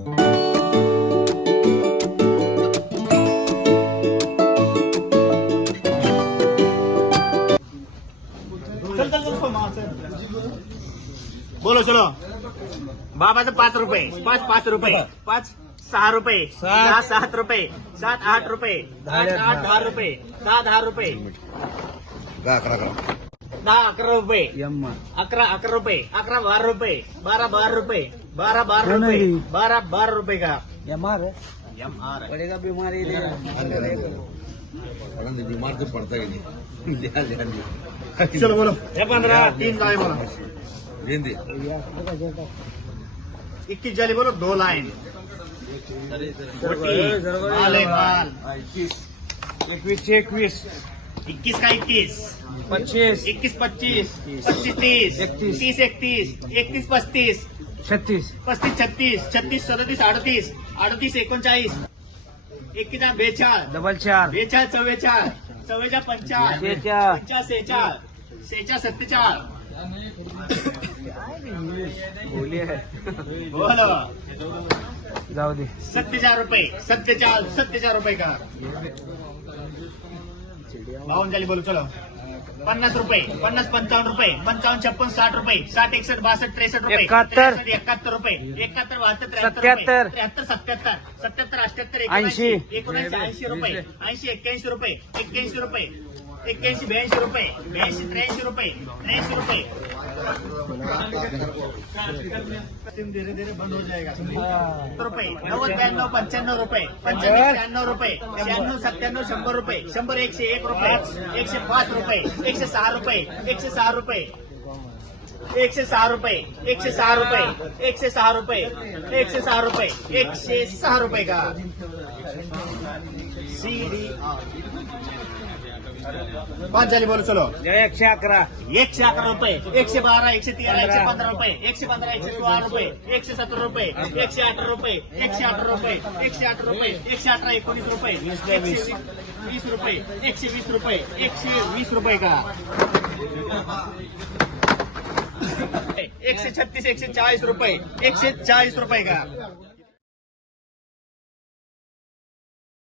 बोलो चलो। बाबाचं पाच रुपये। पाच पाच रुपये। पाच सहा रुपये। सहा सात रुपये। सात आठ रुपये। आठ आठ दहा. रुपये। दहा दहा रुपये। दहा अकरा अकरा. दहा अकरा रुपये। अकरा अकरा रुपये। अकरा बारा रुपये। बारा बारा रुपये। बारा बारह रुपये बारह बारा रुपये का। एम आर एम आर पड़ेगा बीमारी तो पड़ता ही नहीं। लिया लिया लिया चलो बोलो। हे पंधरा तीन लाइन बोलो। इक्कीस जाली बोलो दो लाइन। इक्कीस। इक्कीस माल इक्कीस का इक्कीस। पच्चीस। इक्कीस पच्चीस। पच्चीस तीस। एकतीस. तीस एकतीस एकतीस पस्तीस छत्तीस. पस्तीस छत्तीस छत्तीस सदतीस अडतीस अडतीस एकोणचाळीस. एकतीस बेचाळ. डबल चार. बेचाळ चव्वेचाळ. चव्वेचाळ पंचाळ. शेचाळ. पंचाळ सेचाळ. सेचाळ सत्तेचाळ. बोली आहे. बोलो. जाऊ दे. सत्तेचाळ रुपये. सत्तेचाळ सत्तेचाळ रुपये का? बावन्न झाली बोलू चलो पन्नास रुपये पन्नास पंचावन्न रुपये पंचावन्न छप्पन साठ रुपये साठ एकसष्ट बासष्ट त्रेसष्ट रुपये एकाहत्तर. एकाहत्तर रुपये एकाहत्तर बहात्तर सत्याहत्तर. त्र्याहत्तर सत्याहत्तर सत्याहत्तर अठ्याहत्तर ऐंशी. एकोणऐंशी ऐंशी रुपये ऐंशी एक्क्याऐंशी रुपये एक्क्याऐंशी रुपये एक्क्याऐंशी ब्याऐंशी रुपये ब्याऐंशी त्र्याऐंशी रुपये त्र्याऐंशी रुपये. धीरे धीरे बंद हो जाएगा। रुपये नव्वद ब्याण्णव पंच्याण्णव रुपये पंच्याण्णव शहाण्णव रुपये शहाण्णव सत्त्याण्णव शंभर रुपये शंभर एकशे एक रुपये एकशे पाच रुपये एकशे सहा रुपये एकशे सहा रुपये एकशे सहा रुपये एकशे सहा रुपये एकशे सहा रुपये एकशे सहा रुपये एकशे सहा रुपये का? सी डी पाच झाली बोलो चलो एकशे अकरा एकशे अकरा रुपये एकशे बारा एकशे तेरा एकशे पंधरा रुपये एकशे पंधरा एकशे सोळा रुपये एकशे सतरा रुपये एकशे अठरा रुपये एकशे अठरा रुपये एकशे अठरा रुपये एकशे अठरा एकोणीस रुपये एकशे वीस रुपये एकशे वीस रुपये एकशे वीस रुपये का एकशे छत्तीस एकशे चाळीस रुपये एकशे चाळीस रुपये का